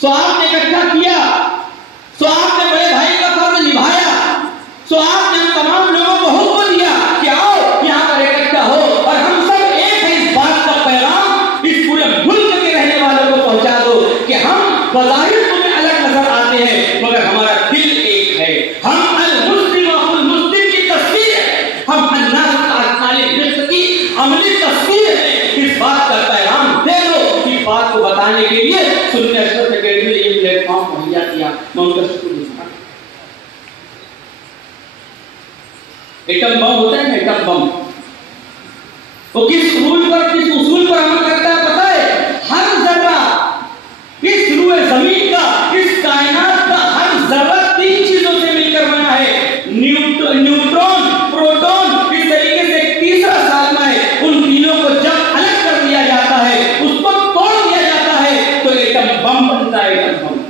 سو آپ نے اکٹھا کیا، سو آپ نے بڑے بھائی کا فرض نبھایا، سو آپ نے تمام لوگوں کو حکم دیا کہ آؤ یہاں پر اکٹھا ہو اور ہم سب ایک ہے، اس بات کا پیغام اس پورے ملک کے رہنے والوں کو پہنچا دو کہ ہم بظاہر تمہیں الگ نظر آتے ہیں مگر ہمارا دل ایک ہے، ہم المسلم و المسلم کی تصویر ہے، ہم الناس کی عملی تصویر ہے، اس بات کا پیغام دے دو۔ اس بات کو بتانے کے لیے سنت اشرف اکیڈمی نے یہ پلیٹ فارم مہیا کیا، میں ان کا شکر گزار ہوں۔ ایٹم بم ہوتا ہے نا، ایٹم بم وہ کس رول پر، کس اصول پر عمل کرتا ہے پتہ ہے؟ ہر ذرہ اس روئے زمین کا، اس کائنات کا ہر ذرہ 3 چیزوں سے مل کر بنا ہے، نیوٹرون، پروٹون، اس طریقے سے ایک تیسرا سالمہ ہے۔ ان تینوں کو جب الگ کر دیا جاتا ہے، اس کو توڑ دیا جاتا ہے تو ایٹم بم بنتا ہے۔ ایٹم بم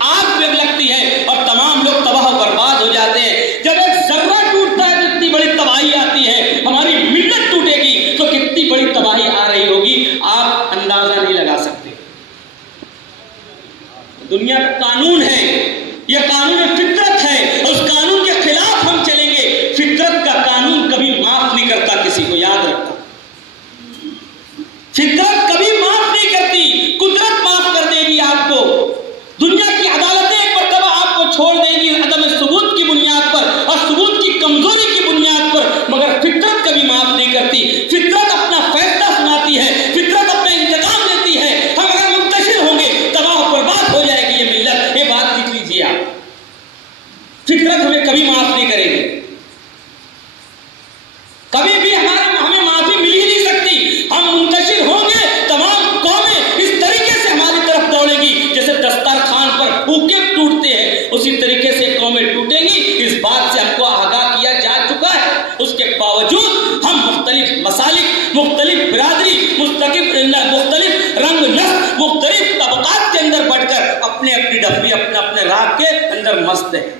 آگ میں لگتی ہے اور تمام لوگ تباہ و برباد ہو جاتے ہیں۔ جب ایک ذرہ ٹوٹتا ہے تو اتنی بڑی تباہی آتی ہے، ہماری ملت ٹوٹے گی تو کتنی بڑی تباہی آ رہی ہوگی، آپ اندازہ نہیں لگا سکتے۔ دنیا کا قانون ہے، یہ قانون فطرت ہے، اور اس قانون کے خلاف ہم چلیں گے۔ فطرت کا قانون کبھی معاف نہیں کرتا کسی کو، یاد رکھتا، فطرت کبھی معاف نہیں کرتی، قدرت معاف کر دے گی آپ کو۔ دنیا کی عدالتیں ایک مرتبہ آپ کو چھوڑ دیں گی عدم ثبوت کی بنیاد پر اور ثبوت کی کمزوری کی بنیاد پر، مگر فطرت کبھی معاف نہیں کرتی۔ فطرت اپنا فیصلہ سناتی ہے، فطرت اپنا انتقام لیتی ہے۔ ہم اگر منتشر ہوں گے تباہ و برباد ہو جائے گی یہ ملت، یہ بات لکھ لیجیے آپ۔ فطرت ہمیں کبھی معاف نہیں کرے گی، کبھی بھی ہمیں معافی مل ہی نہیں سکتی۔ ہم منتشر ہوں گے، تمام قومیں اس طریقے سے ہماری طرف دوڑے گی جیسے دسترخوان پر بھوکے ٹوٹتے ہیں، اسی طریقے سے قومیں ٹوٹیں گی۔ اس بات سے ہم کو آگاہ کیا جا چکا ہے، اس کے باوجود ہم مختلف مسالک، مختلف برادری، مختلف رنگ نسل، مختلف طبقات کے اندر بڑھ کر اپنے اپنی ڈبی، اپنے اپنے راگ کے اندر مست ہیں۔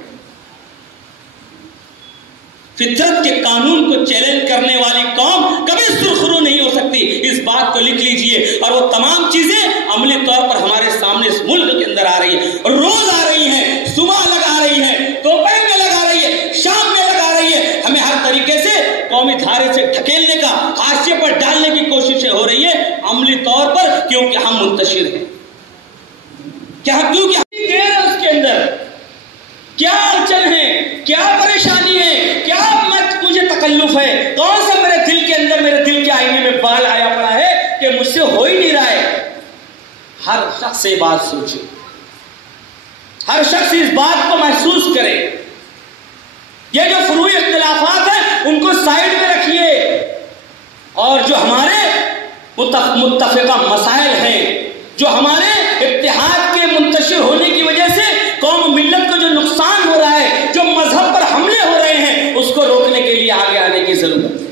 فطرت کے قانون کو چیلنج کرنے والی قوم کبھی سرخرو نہیں ہو سکتی، اس بات کو لکھ لیجئے۔ اور وہ تمام چیزیں عملی طور پر ہمارے سامنے اس ملک کے اندر آ رہی ہیں، روز آ رہی ہیں، صبح لگا رہی ہیں، دوپہر میں لگا رہی ہے، شام میں لگا رہی ہے۔ ہمیں ہر طریقے سے قومی دھارے سے ڈھکیلنے کا، حاشیے پر ڈالنے کی کوششیں ہو رہی ہے عملی طور پر، کیونکہ ہم منتشر ہیں۔ کیونکہ اس کے اندر کیا اڑچن ہے، کیا پریشانی ہے، کیا مجھے تکلف ہے، کون سا میرے دل کے اندر، میرے دل کے آئینے میں بال آیا پڑا ہے کہ مجھ سے ہو ہی نہیں رہا ہے۔ ہر شخص یہ بات سوچے، ہر شخص اس بات کو محسوس کرے۔ یہ جو فروعی اختلافات ہیں ان کو سائڈ میں رکھیے، اور جو ہمارے متفقہ مسائل ہیں، جو ہمارے اتحاد کے منتشر ہونے کی وجہ سے قوم ملت کو جو نقصان ہو رہا ہے، جو مذہب پر حملے ہو رہے ہیں، اس کو روکنے کے لیے آگے آنے کی ضرورت ہے۔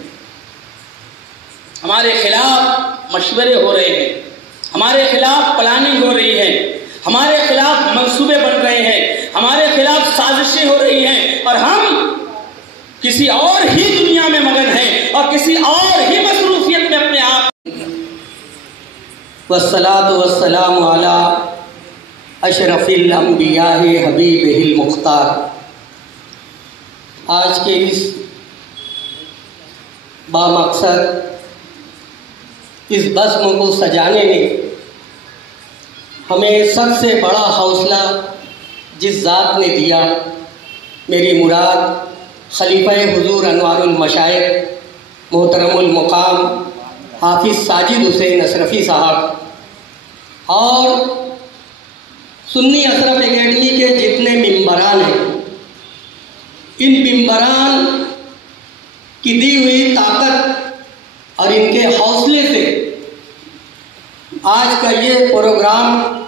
ہمارے خلاف مشورے ہو رہے ہیں، ہمارے خلاف پلاننگ ہو رہی ہے، ہمارے خلاف منصوبے بن رہے ہیں، ہمارے خلاف سازشیں ہو رہی ہیں، اور ہم کسی اور ہی دنیا میں مگن ہیں اور کسی اور ہی مصروفیت میں اپنے آپ۔ والصلاة والسلام علی اشرف الانبیاء حبیبہ المختار۔ آج کے اس بامقصد اس بزم کو سجانے میں ہمیں سب سے بڑا حوصلہ جس ذات نے دیا، میری مراد خلیفہ حضور انوار المشائخ محترم المقام حافظ ساجد حسین اشرفی صاحب اور سنی اشرف اکیڈمی کے جتنے ممبران ہیں، ان ممبران کی دی ہوئی طاقت اور ان کے حوصلے سے آج کا یہ پروگرام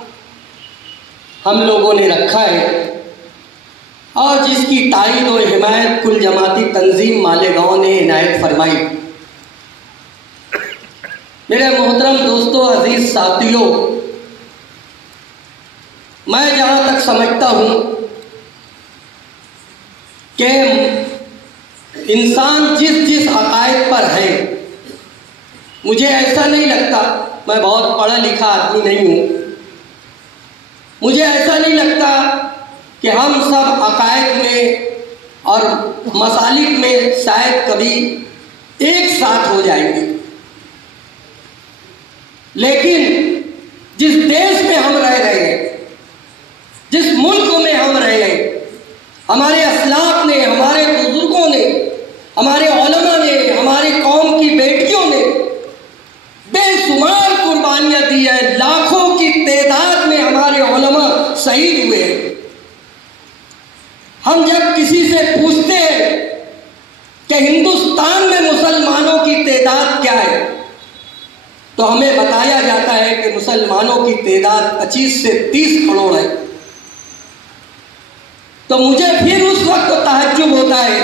ہم لوگوں نے رکھا ہے، اور جس کی تائید و حمایت کل جماعتی تنظیم مالیگاؤں نے عنایت فرمائی۔ میرے محترم دوستو، عزیز ساتھیوں، میں جہاں تک سمجھتا ہوں کہ انسان جس عقائد پر ہے، مجھے ایسا نہیں لگتا، میں بہت پڑھا لکھا آدمی نہیں ہوں، مجھے ایسا نہیں لگتا کہ ہم سب عقائد میں اور مسالک میں شاید کبھی ایک ساتھ ہو جائیں گے، لیکن جس دیش میں ہم رہ رہے ہیں، جس ملک میں ہم رہے ہیں، ہمارے اسلاف نے، ہمارے بزرگوں نے، ہمارے علماء نے، ہماری قوم کی بیٹیوں نے بے شمار قربانیاں دی ہیں، لاکھوں کی تعداد میں ہمارے علماء شہید ہوئے ہیں۔ ہم جب کسی سے پوچھتے ہیں کہ ہندوستان میں مسلمانوں کی تعداد کیا ہے تو ہمیں بتایا جاتا ہے کہ مسلمانوں کی تعداد 25 سے 30 کروڑ ہے۔ تو مجھے پھر اس وقت تعجب ہوتا ہے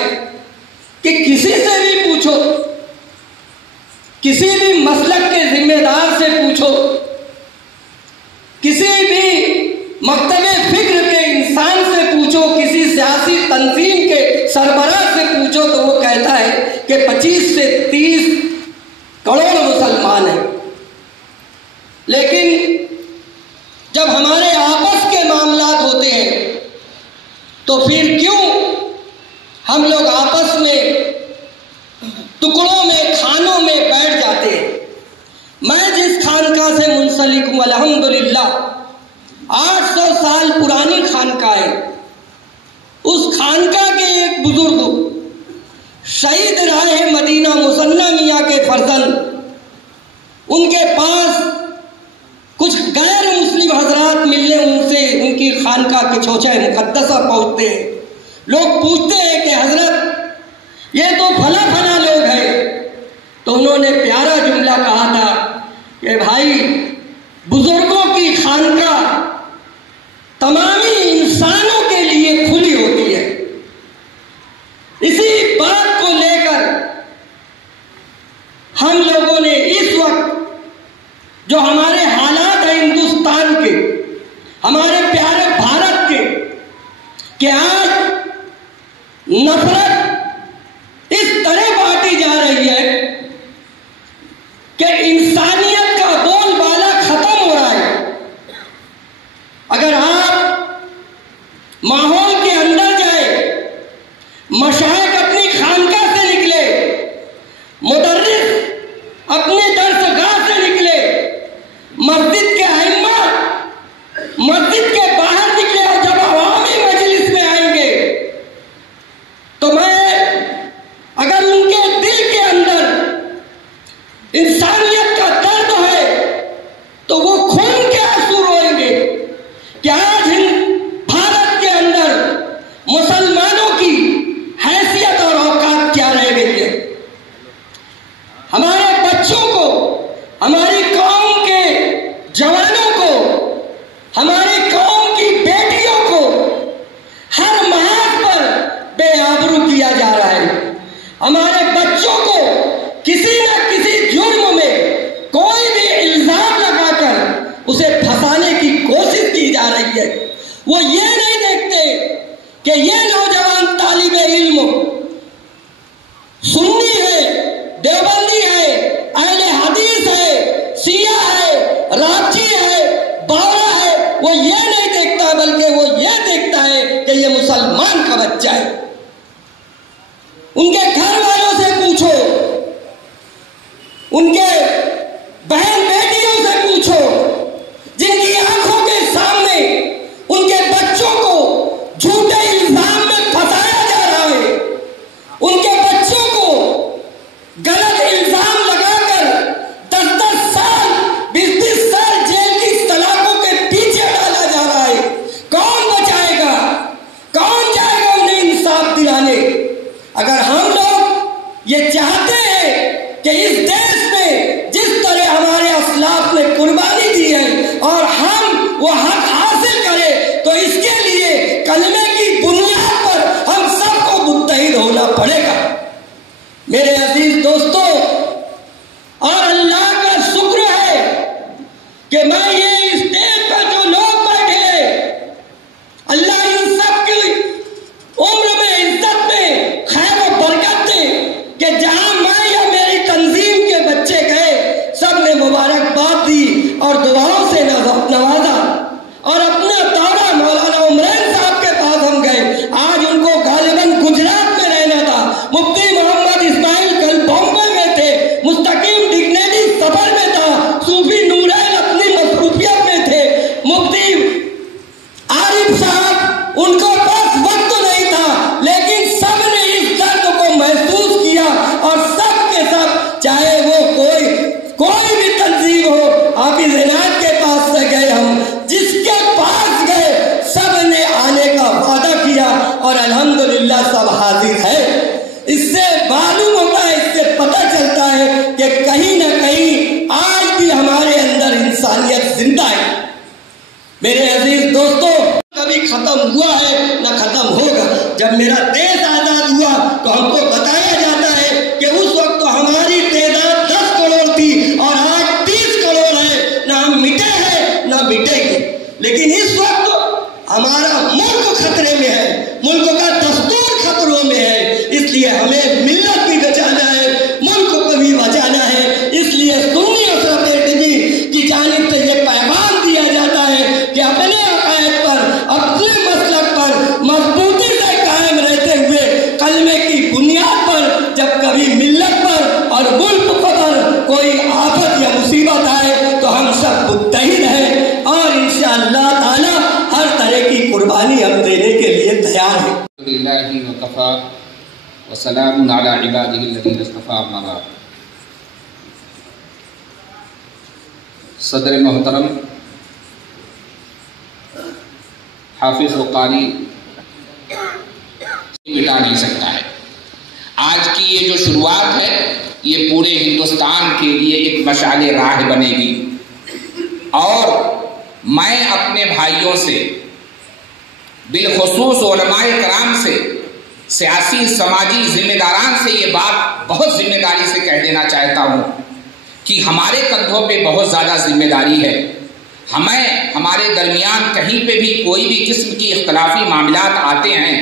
کہ کسی سے بھی پوچھو، کسی بھی مسلک کے ذمہ دار سے پوچھو، کسی بھی مکتب فکر کے انسان سے پوچھو، کسی سیاسی تنظیم کے سربراہ سے پوچھو تو وہ کہتا ہے کہ 25 سے 30 کروڑ مسلمان ہیں۔ لیکن جب ہمارے آپس کے معاملات ہوتے ہیں تو پھر کیوں ہم لوگ آپس میں ٹکڑوں میں، کھانوں میں بیٹھ جاتے ہیں؟ میں جس خانقاہ سے منسلک ہوں الحمدللہ 800 سال پرانی خانقاہ ہے، اس خانقاہ کے ایک بزرگ شہید راہ مدینہ مسنہ میاں کے فرزند، ان کے پاس کچھ غیر مسلم حضرات ملنے ان سے ان کی خانقاہ کے چھوچے مقدسہ پہنچتے ہیں۔ لوگ پوچھتے ہیں کہ حضرت یہ تو بھلا بھلا لوگ ہیں، تو انہوں نے پیارا جملہ کہا تھا کہ بھائی بزرگوں کی خانقاہ تمامی انسانوں کے لیے کھلی ہوتی ہے۔ اسی بات کو لے کر ہم لوگوں نے اس وقت جو ہمارے حالات ہیں ہندوستان کے، ہمارے پیارے بھارت کے، کہ آج نفرت اس طرح بانٹی جا رہی ہے کہ انسانیت کا بول بالا ختم ہو رہا ہے۔ اگر آپ ماحول کے اندر جائیں، مشائخ اپنی خانقاہ سے نکلے، مدرس اپنے درس گاہ سے نکلے، مسجد کے ائمہ مسجد کے باہر نکلے اور جب عوامی مجلس میں آئیں گے تو میں اگر ان کے دل کے اندر انسانیت کا درد ہے تو وہ خون کے آنسو روئیں گے کہ آج بھارت کے اندر مسلمانوں کی حیثیت اور اوقات کیا رہ گئی ہے۔ ہمارے بچوں کو، ہماری قوم کے جوانوں کو، ہماری قوم کی بیٹیوں کو ہر محاذ پر بے آبرو کیا جا رہا ہے۔ ہمارے بچوں کو کسی نہ کسی جرم میں کوئی بھی الزام لگا کر اسے پھنسانے کی کوشش کی جا رہی ہے۔ وہ یہ نہیں دیکھتے کہ یہ نوجوان طالب علم سنی ہے، دیوبندی ہے، اہل حدیث ہے، شیعہ ہے، رافضی ہے، باورا ہے، وہ یہ نہیں دیکھتا بلکہ وہ یہ دیکھتا ہے کہ یہ مسلمان کا بچہ ہے۔ ان کے گھر والوں سے پوچھو، ان کے بہن بیٹیوں سے پوچھو، جن کی آنکھوں کے سامنے ان کے بچوں کو جھوٹے الزام میں پھنسایا جا رہا ہے، ان کے بچوں کو غلط الزام لگا کر 10-10 سال 20-20 سال جیل کی سلاخوں کے پیچھے ڈالا جا رہا ہے۔ کون بچائے گا؟ کون جائے گا انہیں انصاف دلانے؟ اگر ہم لوگ یہ چاہتے ہیں کہ اس دیش میں جس طرح ہمارے اسلاف نے قربانی دی ہے اور ہم وہ حق حاصل کریں تو اس کے لیے کلمے کی بنیاد پر ہم سب کو متحد ہونا پڑے گا۔ میرے عزیز دوستو، اور اللہ کا شکر ہے کہ میں یہ اسٹیج پر جو لوگ بیٹھے ہیں، اللہ ان سب کی عمر میں عزت میں خیر و برکت دے کہ جہاں میں یا میری تنظیم کے بچے گئے سب نے مبارکباد دی اور دعاؤں سے نوازا اور اپنا کہ کہیں نہ کہیں آج بھی ہمارے اندر انسانیت زندہ ہے۔ میرے عزیز دوستو، کبھی ختم ہوا ہے نہ ختم ہوگا۔ جب میرا دیش آزاد ہوا تو ہم کو بتایا جاتا ہے کہ اس وقت تو ہماری تعداد 10 کروڑ تھی اور آج 30 کروڑ ہے، نہ ہم مٹے ہیں نہ مٹیں گے۔ لیکن اس وقت ہمارا ملک خطرے میں ہے، ملک کا دستور خطروں میں ہے، اس لیے ہمیں ملت بھی بچانا ہے، ملک کو بھی بچانا ہے۔ اس لیے سنی اشرف الدین کی جانب سے یہ پیغام دیا جاتا ہے کہ اپنے عقائد پر، اپنے مسلک پر مضبوطی سے قائم رہتے ہوئے کلمے کی بنیاد پر جب کبھی ملت پر اور ملک پر کوئی آفت یا مصیبت آئے تو ہم سب متحد ہیں اور انشاءاللہ تعالی ہر طرح کی قربانی ہم دینے کے لیے تیار ہیں۔ الحمدللہ وکفا وسلام علی عبادہ الذین اصطفی، اما بعد۔ صدر محترم حافظ و قاری مٹا نہیں سکتا ہے۔ آج کی یہ جو شروعات ہے یہ پورے ہندوستان کے لیے ایک مشعل راہ بنے گی، اور میں اپنے بھائیوں سے، بالخصوص علماء کرام سے، سیاسی سماجی ذمہ داران سے یہ بات بہت ذمہ داری سے کہہ دینا چاہتا ہوں کہ ہمارے کندھوں پہ بہت زیادہ ذمہ داری ہے۔ ہمارے درمیان کہیں پہ بھی کوئی بھی قسم کی اختلافی معاملات آتے ہیں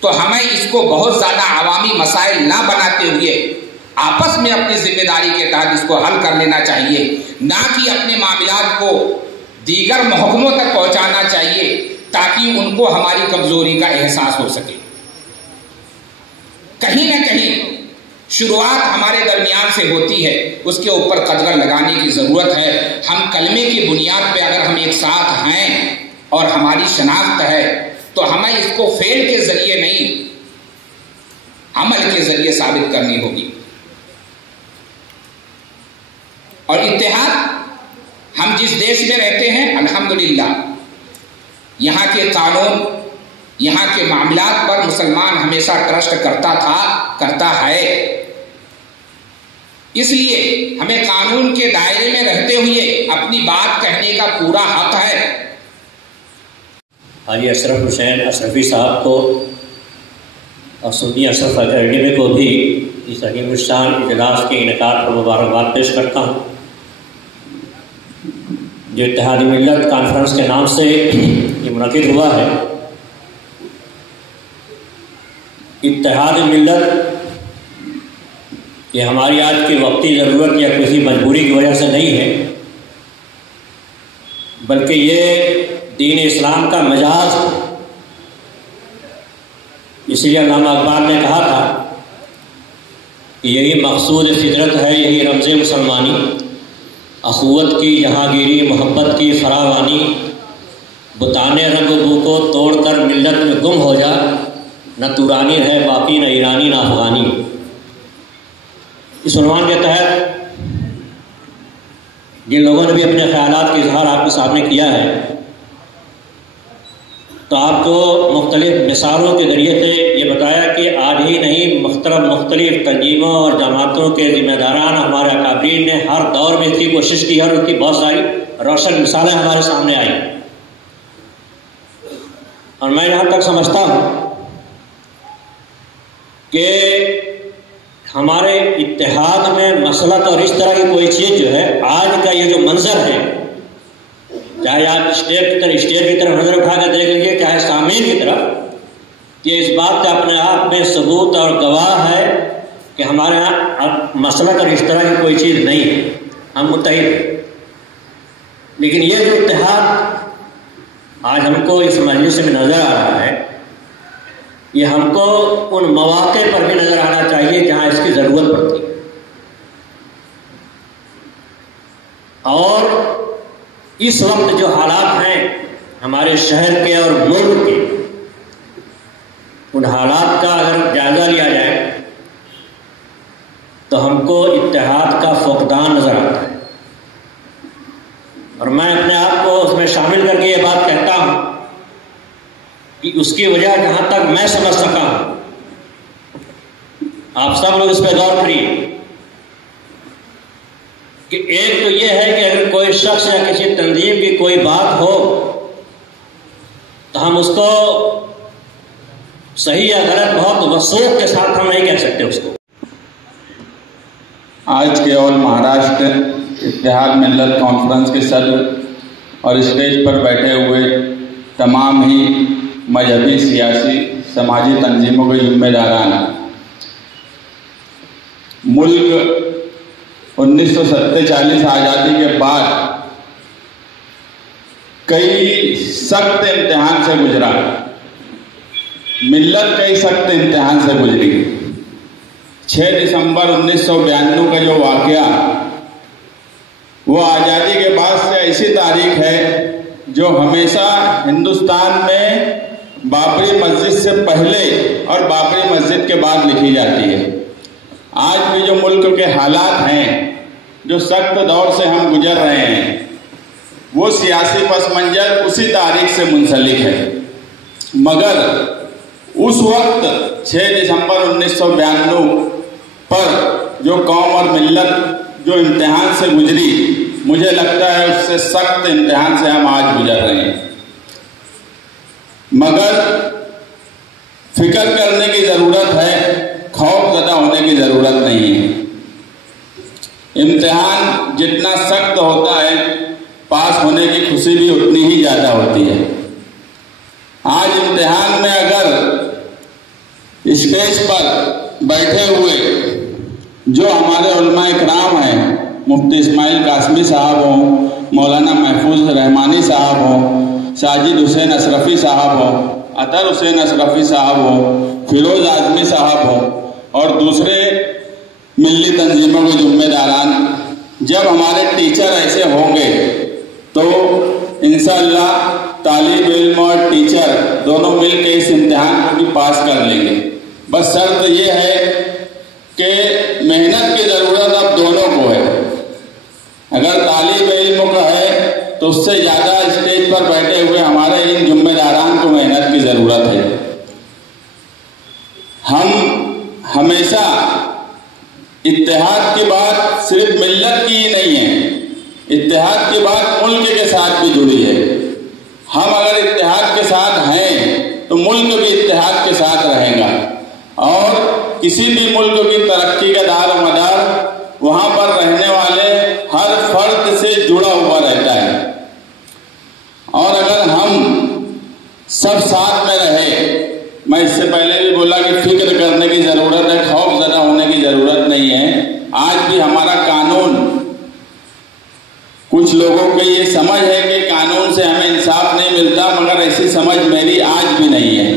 تو ہمیں اس کو بہت زیادہ عوامی مسائل نہ بناتے ہوئے آپس میں اپنی ذمہ داری کے تحت اس کو حل کر لینا چاہیے، نہ کہ اپنے معاملات کو دیگر محکموں تک پہنچانا چاہیے تاکہ ان کو ہماری کمزوری کا احساس ہو سکے۔ کہیں نہ کہیں شروعات ہمارے درمیان سے ہوتی ہے، اس کے اوپر قدغن لگانے کی ضرورت ہے۔ ہم کلمے کی بنیاد پہ اگر ہم ایک ساتھ ہیں اور ہماری شناخت ہے تو ہمیں اس کو فعل کے ذریعے نہیں، عمل کے ذریعے ثابت کرنی ہوگی۔ اور اتحاد، ہم جس دیش میں رہتے ہیں الحمدللہ یہاں کے قانون، یہاں کے معاملات پر مسلمان ہمیشہ ٹرسٹ کرتا تھا، کرتا ہے۔ اس لیے ہمیں قانون کے دائرے میں رہتے ہوئے اپنی بات کہنے کا پورا حق ہے۔ حاجی اشرف حسین اشرفی صاحب کو اور سنی اشرف اکیڈمی کو بھی اس عظیم الشان اجلاس کے انعقاد پر مبارکباد پیش کرتا ہوں۔ جو اتحاد ملت کانفرنس کے نام سے یہ منعقد ہوا ہے، اتحاد ملت یہ ہماری آج کی وقتی ضرورت یا کسی مجبوری کی وجہ سے نہیں ہے، بلکہ یہ دین اسلام کا مجاز ہے۔ اس لیے علامہ اقبال نے کہا تھا کہ یہی مقصود فطرت ہے، یہی رمز مسلمانی، اخوت کی جہانگیری، محبت کی فراوانی، بتانے رنگ بو کو توڑ کر ملت میں گم ہو جا، نہ تورانی ہے باقی، نہ ایرانی نہ افغانی۔ اس عنوان کے تحت جن لوگوں نے بھی اپنے خیالات کا اظہار آپ کے سامنے کیا ہے، تو آپ کو مختلف مثالوں کے ذریعے سے یہ بتایا کہ آج ہی نہیں، مختلف تنظیموں اور جماعتوں کے ذمہ داران ہمارے اکابرین نے ہر دور میں اس کی کوشش کی اور اس کی بہت ساری روشن مثالیں ہمارے سامنے آئیں۔ اور میں یہاں تک سمجھتا ہوں کہ ہمارے اتحاد میں مسلط اور اس طرح کی کوئی چیز جو ہے، آج کا یہ جو منظر ہے، چاہے آپ اسٹیج کی طرف نظر اٹھا کر دیکھ لیجیے، چاہے سامعین کی طرف، یہ اس بات کا اپنے آپ میں ثبوت اور گواہ ہے کہ ہمارے یہاں مسلط اور اس طرح کی کوئی چیز نہیں ہے، ہم متحد ہیں۔ لیکن یہ جو اتحاد آج ہم کو اس مجلس میں نظر آ رہا ہے، یہ ہم کو ان مواقع پر بھی نظر آنا چاہیے جہاں اس کی ضرورت پڑتی ہے، اور اس وقت جو حالات ہیں ہمارے شہر کے اور ملک کے، ان حالات کا اگر جائزہ لیا جائے تو ہم کو اتحاد کا فقدان نظر آتا ہے۔ اور میں اپنے آپ کو اس میں شامل کر کے یہ بات کہتا ہوں کہ اس کی وجہ جہاں تک میں سمجھ سکا ہوں، آپ سب لوگ اس پہ غور کریے کہ ایک تو یہ ہے کہ اگر کوئی شخص یا کسی تنظیم کی کوئی بات ہو تو ہم اس کو صحیح یا غلط بہت وثوق کے ساتھ ہم نہیں کہہ سکتے اس کو. آج کے آل مہاراشٹر اتحاد ملت کانفرنس کے صدر اور اسٹیج پر بیٹھے ہوئے تمام ہی مذہبی، سیاسی، سماجی تنظیموں کے ذمہ داران، ملک 1947 آزادی کے بعد کئی سخت امتحان سے گزرا، ملت کئی سخت امتحان سے گزری. 6 دسمبر 1992 کا جو واقعہ، وہ آزادی کے بعد سے ایسی تاریخ ہے جو ہمیشہ ہندوستان میں بابری مسجد سے پہلے اور بابری مسجد کے بعد لکھی جاتی ہے. آج بھی جو ملک کے حالات ہیں، جو سخت دور سے ہم گزر رہے ہیں، وہ سیاسی پس منظر اسی تاریخ سے منسلک ہے. مگر اس وقت 6 دسمبر 1992 پر جو قوم اور ملت جو امتحان سے گزری، مجھے لگتا ہے اس سے سخت امتحان سے ہم آج گزر رہے ہیں. مگر فکر کرنے کی ضرورت ہے، خوف زدہ ہونے کی ضرورت نہیں ہے. امتحان جتنا سخت ہوتا ہے، پاس ہونے کی خوشی بھی اتنی ہی زیادہ ہوتی ہے. آج امتحان میں اگر اسٹیج پر بیٹھے ہوئے جو ہمارے علماء اکرام ہیں، مفتی اسماعیل قاسمی صاحب ہوں، مولانا محفوظ رحمانی صاحب ہوں، ساجد حسین اشرفی صاحب ہوں، اطہر حسین اشرفی صاحب ہوں، فیروز اعظمی صاحب ہوں، اور دوسرے ملی تنظیموں کے ذمہ داران، جب ہمارے ٹیچر ایسے ہوں گے تو انشاءاللہ طالب علم اور ٹیچر دونوں مل کے اس امتحان کو بھی پاس کر لیں گے. بس شرط یہ ہے کہ محنت کی ضرورت اب دونوں کو ہے. اگر طالب علم کو ہے تو اس سے زیادہ اسٹیج پر بیٹھے ہوئے ہمارے ان ذمہ داران کو محنت کی ضرورت ہے. ہم ہمیشہ اتحاد کی بات صرف ملت کی ہی نہیں ہے، اتحاد کی بات ملک کے ساتھ بھی جڑی ہے. ہم اگر اتحاد کے ساتھ ہیں تو ملک بھی اتحاد کے ساتھ رہے گا، اور کسی بھی ملک کی ترقی کا دار و مدار وہاں پر رہنے والے ہر فرد سے جڑا ہوا رہتا ہے. اور اگر ہم سب ساتھ میں رہے، میں اس سے پہلے بھی بولا کہ فکر کرنے کی ضرورت ہے، خوف زدہ ہونے کی ضرورت نہیں ہے. آج بھی ہمارا قانون، کچھ لوگوں کو یہ سمجھ ہے کہ قانون سے ہمیں انصاف نہیں ملتا، مگر ایسی سمجھ میری آج بھی نہیں ہے.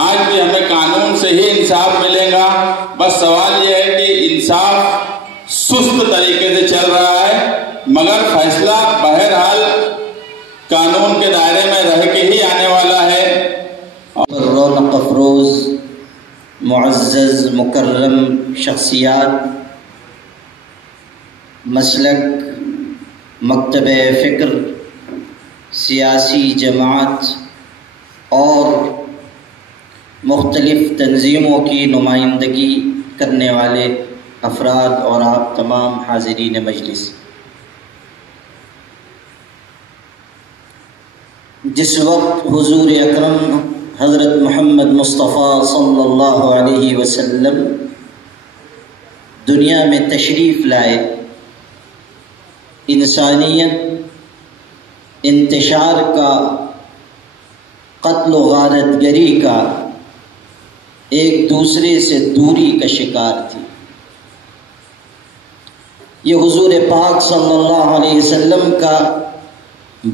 آج بھی ہمیں قانون سے ہی انصاف ملے گا. بس سوال یہ ہے کہ انصاف سست طریقے سے چل رہا ہے، مگر فیصلہ بہرحال قانون کے دائرے میں رہ کے ہی آنے والا ہے. رونق افروز معزز مکرم شخصیات، مسلک، مکتب فکر، سیاسی جماعت اور مختلف تنظیموں کی نمائندگی کرنے والے افراد اور آپ تمام حاضرین مجلس، جس وقت حضور اکرم حضرت محمد مصطفیٰ صلی اللہ علیہ وسلم دنیا میں تشریف لائے، انسانیت انتشار کا، قتل و غارت گری کا، ایک دوسرے سے دوری کا شکار تھی. یہ حضور پاک صلی اللہ علیہ وسلم کا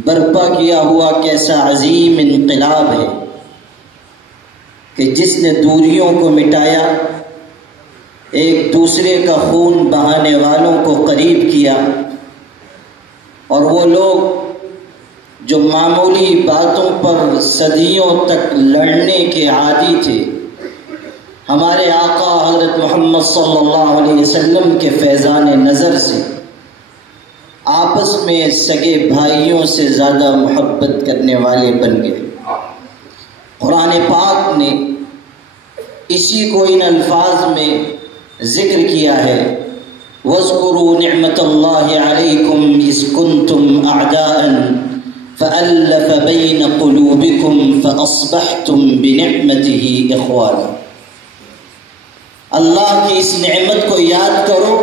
برپا کیا ہوا کیسا عظیم انقلاب ہے کہ جس نے دوریوں کو مٹایا، ایک دوسرے کا خون بہانے والوں کو قریب کیا، اور وہ لوگ جو معمولی باتوں پر صدیوں تک لڑنے کے عادی تھے، ہمارے آقا حضرت محمد صلی اللہ علیہ وسلم کے فیضان نظر سے آپس میں سگے بھائیوں سے زیادہ محبت کرنے والے بن گئے. قرآن پاک نے اسی کو ان الفاظ میں ذکر کیا ہے، وَاذْكُرُوا نِعْمَةَ اللَّهِ عَلَيْكُمْ إِذْ كُنْتُمْ أَعْدَاءً فَأَلَّفَ بَيْنَ قُلُوبِكُمْ فَأَصْبَحْتُمْ بِنِعْمَتِهِ إِخْوَانًا۔ اللہ کی اس نعمت کو یاد کرو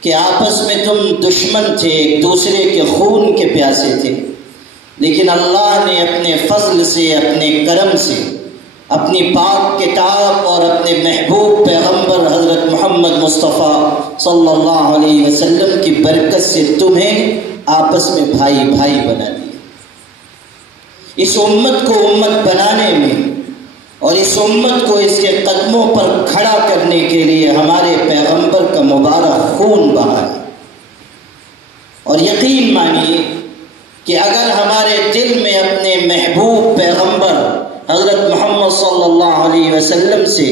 کہ آپس میں تم دشمن تھے، ایک دوسرے کے خون کے پیاسے تھے، لیکن اللہ نے اپنے فضل سے، اپنے کرم سے، اپنی پاک کتاب اور اپنے محبوب پیغمبر حضرت محمد مصطفیٰ صلی اللہ علیہ وسلم کی برکت سے تمہیں آپس میں بھائی بھائی بنا دیا۔ اس امت کو امت بنانے میں اور اس امت کو اس کے قدموں پر کھڑا کرنے کے لیے ہمارے پیغمبر کا مبارک خون بہا ہے۔ اور یقین مانیے کہ اگر ہمارے دل میں اپنے محبوب پیغمبر حضرت محمد صلی اللہ علیہ وسلم سے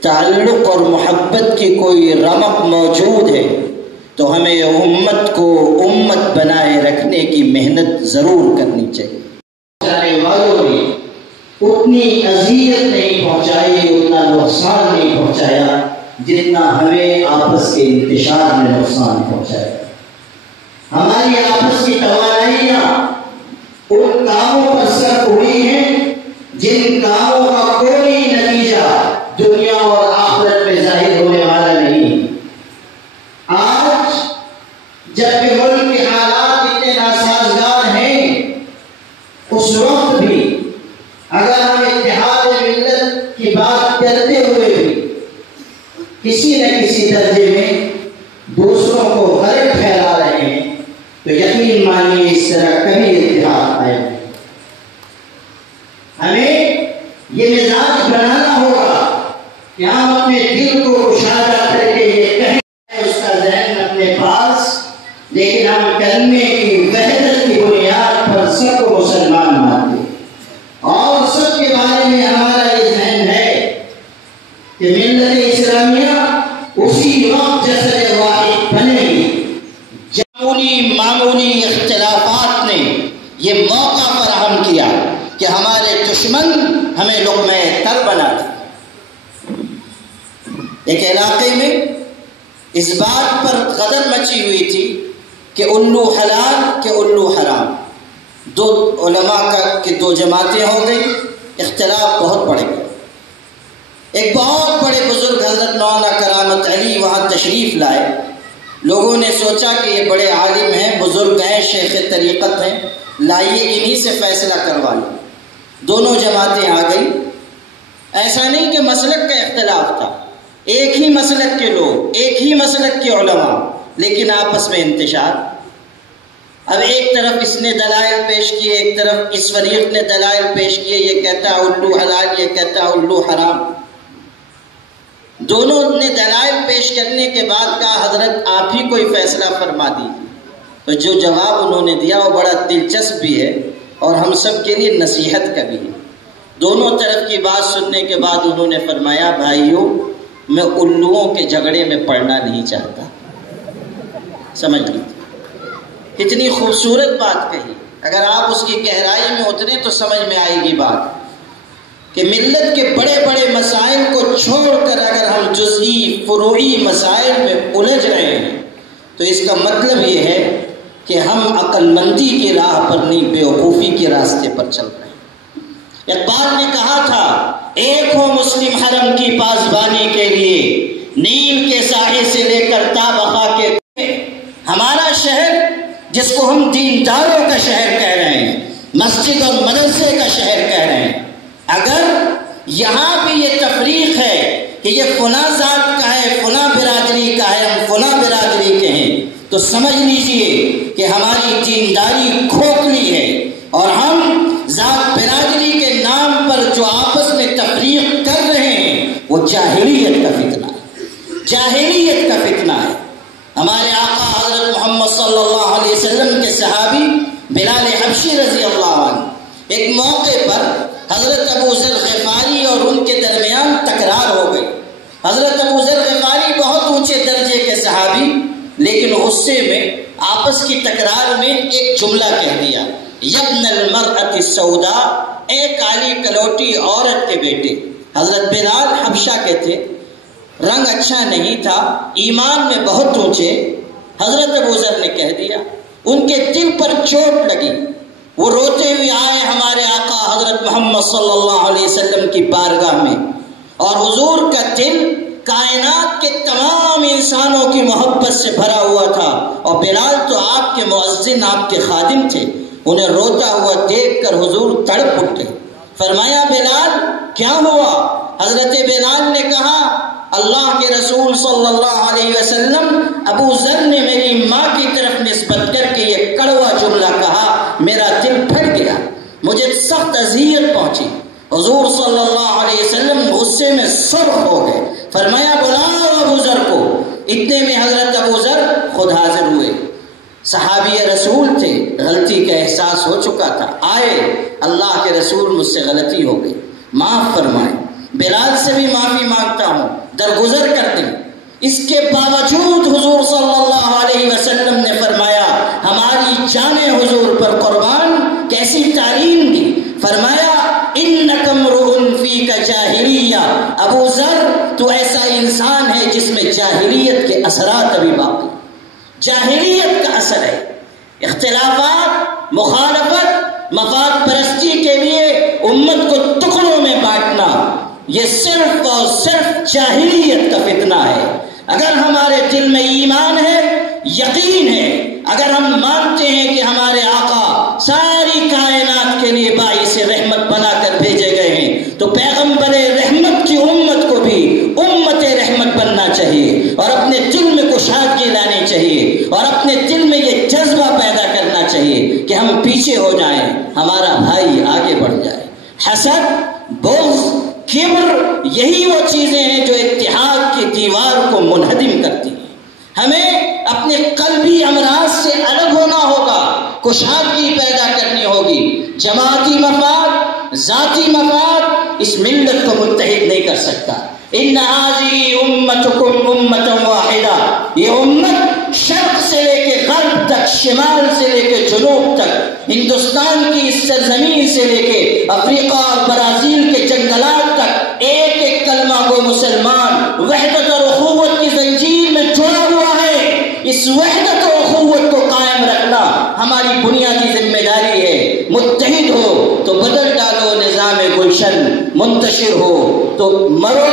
تعلق اور محبت کی کوئی رمق موجود ہے تو ہمیں امت کو امت بنائے رکھنے کی محنت ضرور کرنی چاہیے۔ جانے والوں نے اتنی اذیت نہیں پہنچائی، اتنا نقصان نہیں پہنچایا جتنا ہمیں آپس کے انتشار میں نقصان پہنچایا۔ ہماری آپس کی توانائیاں ان کاموں پر صرف ہوئی ہیں جن کاموں کا کوئی نتیجہ دنیا اور آخرت میں ظاہر ہونے والا نہیں۔ آج جب کہ ملک کے حالات اتنے ناسازگار ہیں، اس وقت بھی اگر ہم اتحاد ملت کی بات کرتے ہوئے بھی کسی نہ کسی درجے میں دوسروں کو غلط پھیلا رہے ہیں تو یقین مانیے اس طرح کبھی اتحاد آئے گا۔ ہمیں یہ مزاج بنانا ہوگا کہ ہم اپنے دل کو کشادہ کر کے یہ کہیں اس کا ذہن اپنے پاس، لیکن ہم کلمے کی وحدت کی بنیاد پر سب کو مسلمان مانتے اور سب کے بارے میں ہمارا یہ ذہن ہے کہ ملت اسلامیہ اسی وقت جسد واحد بنے گی۔ معمولی اختلافات نے یہ موقع فراہم کیا کہ ہمارے دشمن ہمیں لقمہ تر بنا دے۔ ایک علاقے میں اس بات پر غضب مچی ہوئی تھی کہ الو حلال کہ الو حرام، دو علماء کی دو جماعتیں ہو گئی، اختلاف بہت بڑھ گئے۔ ایک بہت بڑے بزرگ حضرت مولانا کرامت علی وہاں تشریف لائے۔ لوگوں نے سوچا کہ یہ بڑے عالم ہیں، بزرگ ہیں، شیخ طریقت ہیں، لائیے انہی سے فیصلہ کروا لیں۔ دونوں جماعتیں آ گئی۔ ایسا نہیں کہ مسلک کا اختلاف تھا، ایک ہی مسلک کے لوگ، ایک ہی مسلک کے علماء، لیکن آپس میں انتشار۔ اب ایک طرف اس نے دلائل پیش کیے، ایک طرف اس فریق نے دلائل پیش کیے، یہ کہتا ہے الو حلال، یہ کہتا ہے الو حرام۔ دونوں نے دلائل پیش کرنے کے بعد کہا حضرت آپ ہی کوئی فیصلہ فرما دیجیے۔ تو جو جواب انہوں نے دیا وہ بڑا دلچسپ بھی ہے اور ہم سب کے لیے نصیحت کا بھی ہے۔ دونوں طرف کی بات سننے کے بعد انہوں نے فرمایا بھائیو میں الوؤں کے جھگڑے میں پڑنا نہیں چاہتا۔ سمجھ لیجیے کتنی خوبصورت بات کہی، اگر آپ اس کی گہرائی میں اترے تو سمجھ میں آئے گی بات کہ ملت کے بڑے بڑے مسائل کو چھوڑ کر اگر ہم جزئی فروعی مسائل میں الجھ رہے ہیں تو اس کا مطلب یہ ہے کہ ہم عقل مندی کی راہ پر نہیں، بیوقوفی کے راستے پر چل رہے ہیں۔ اقبال نے کہا تھا ایک ہو مسلم حرم کی پاسبانی کے لیے، نیل کے ساحل سے لے کر تا بقا کے۔ ہمارا شہر جس کو ہم دینداروں کا شہر کہہ رہے ہیں، مسجد اور مدرسے کا شہر کہہ رہے ہیں، اگر یہاں بھی یہ تفریق ہے کہ یہ فلاں ذات کا ہے، فلاں برادری کا ہے، ہم فلاں برادری کے ہیں، تو سمجھ لیجئے کہ ہماری دینداری کھوکھلی ہے اور ہم ذات برادری کے نام پر جو آپس میں تفریق کر رہے ہیں وہ جاہلیت کا فتنہ ہے، جاہلیت کا فتنہ ہے۔ ہمارے آقا حضرت محمد صلی اللہ علیہ وسلم کے صحابی بلال حبشی رضی اللہ عنہ ایک موقع پر حضرت ابو ذر غفاری اور ان کے درمیان تکرار ہو گئی۔ حضرت ابو ذر غفاری بہت اونچے درجے کے صحابی، لیکن غصے میں آپس کی تکرار میں ایک جملہ کہہ دیا، یبن المرأۃ السوداء، اے کالی کلوٹی عورت کے بیٹے۔ حضرت بلال حبشہ کے تھے، رنگ اچھا نہیں تھا، ایمان میں بہت اونچے، حضرت ابو ذر نے کہہ دیا، ان کے دل پر چوٹ لگی، وہ روتے ہوئے آئے ہمارے آقا حضرت محمد صلی اللہ علیہ وسلم کی بارگاہ میں، اور حضور کا دل کائنات کے تمام انسانوں کی محبت سے بھرا ہوا تھا، اور بلال تو آپ کے مؤذن، آپ کے خادم تھے، انہیں روتا ہوا دیکھ کر حضور تڑپ اٹھے۔ فرمایا بلال کیا ہوا؟ حضرت بلال نے کہا اللہ کے رسول صلی اللہ علیہ وسلم ابو ذر نے میری ماں کی طرف نسبت کر کے یہ کڑوا جملہ کہا، میرا دل پھٹ گیا، مجھے سخت اذیت پہنچی۔ حضور صلی اللہ علیہ وسلم غصے میں سرخ ہو گئے، فرمایا بلاؤ ابو ذر کو۔ اتنے میں حضرت ابو ذر خود حاضر ہوئے، صحابی رسول تھے، غلطی کا احساس ہو چکا تھا، آئے اللہ کے رسول مجھ سے غلطی ہو گئی، معاف فرمائیں، بلال سے بھی معافی مانگتا ہوں، درگزر کر دیں۔ اس کے باوجود حضور صلی اللہ علیہ وسلم نے فرمایا ہماری جانیں حضور پر قربان، کیسی تعلیم دی، فرمایا انک امرؤ فیک جاہلیہ، ابو ذر تو ایسا انسان ہے جس میں جاہلیت کے اثرات ابھی باقی، جاہلیت کا اثر ہے، اختلافات، مخالفت، مفاد پرستی کے لیے امت کو ٹکڑوں میں بانٹنا، یہ صرف اور صرف جاہلیت کا فتنہ ہے۔ اگر ہمارے دل میں ایمان ہے، یقین ہے، اگر ہم مانتے ہیں کہ ہمارے آقا ساری کائنات کے لیے باعث رحمت بنا کر بھیجے گئے ہیں، تو پیغمبر رحمت کی امت کو بھی امت رحمت بننا چاہیے، اور اپنے دل میں کشادگی لانی چاہیے، اور اپنے دل میں یہ جذبہ پیدا کرنا چاہیے کہ ہم پیچھے ہو جائیں، ہمارا بھائی آگے بڑھ جائے۔ حسد، بغض، کبر، یہی وہ چیزیں ہیں جو اتحاد کی دیوار کو منہدم کرتی ہیں۔ ہمیں اپنے قلبی امراض سے الگ ہونا ہوگا، کشادگی پیدا کرنی ہوگی۔ جماعتی مفاد، ذاتی مفاد اس ملت کو متحد نہیں کر سکتا۔ ان هذه امتکم امۃ واحدہ، یہ امت شرق سے لے کے غرب تک، شمال سے لے کے جنوب تک، ہندوستان کی اس سرزمین سے لے کے افریقہ اور برازیل کے جنگلات تک ایک ایک کلمہ کو مسلمان وحدت اور اخوت کی زنجیر میں جڑا ہوا ہے۔ اس وحدت و اخوت کو قائم رکھنا ہماری بنیادی ذمہ داری ہے۔ متحد ہو تو بدل ڈالو نظام گلشن، منتشر ہو تو مرو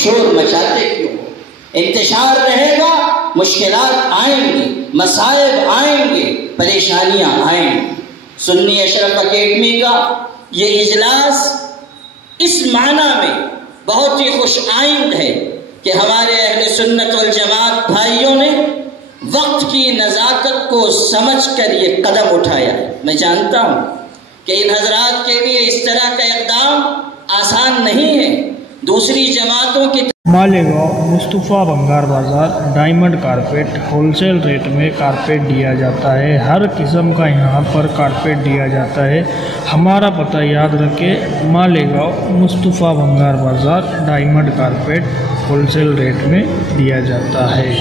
شور مچاتے کیوں ہو۔ انتشار رہے گا، مشکلات آئیں گی، مصائب آئیں گے، پریشانیاں آئیں گی۔ سنی اشرف اکیڈمی کا یہ اجلاس اس معنی میں بہت ہی خوش آئند ہے کہ ہمارے اہل سنت والجماعت بھائیوں نے وقت کی نزاکت کو سمجھ کر یہ قدم اٹھایا ہے۔ میں جانتا ہوں کہ ان حضرات کے لیے اس طرح کا اقدام آسان نہیں ہے۔ دوسری جماعتوں کی Malegaon Mustafa Bangar Bazaar diamond carpet wholesale rate میں کارپیٹ دیا جاتا ہے، ہر قسم کا یہاں پر کارپیٹ دیا جاتا ہے۔ ہمارا پتہ یاد رکھیں، Malegaon Mustafa Bangar Bazaar diamond carpet wholesale rate میں دیا جاتا ہے۔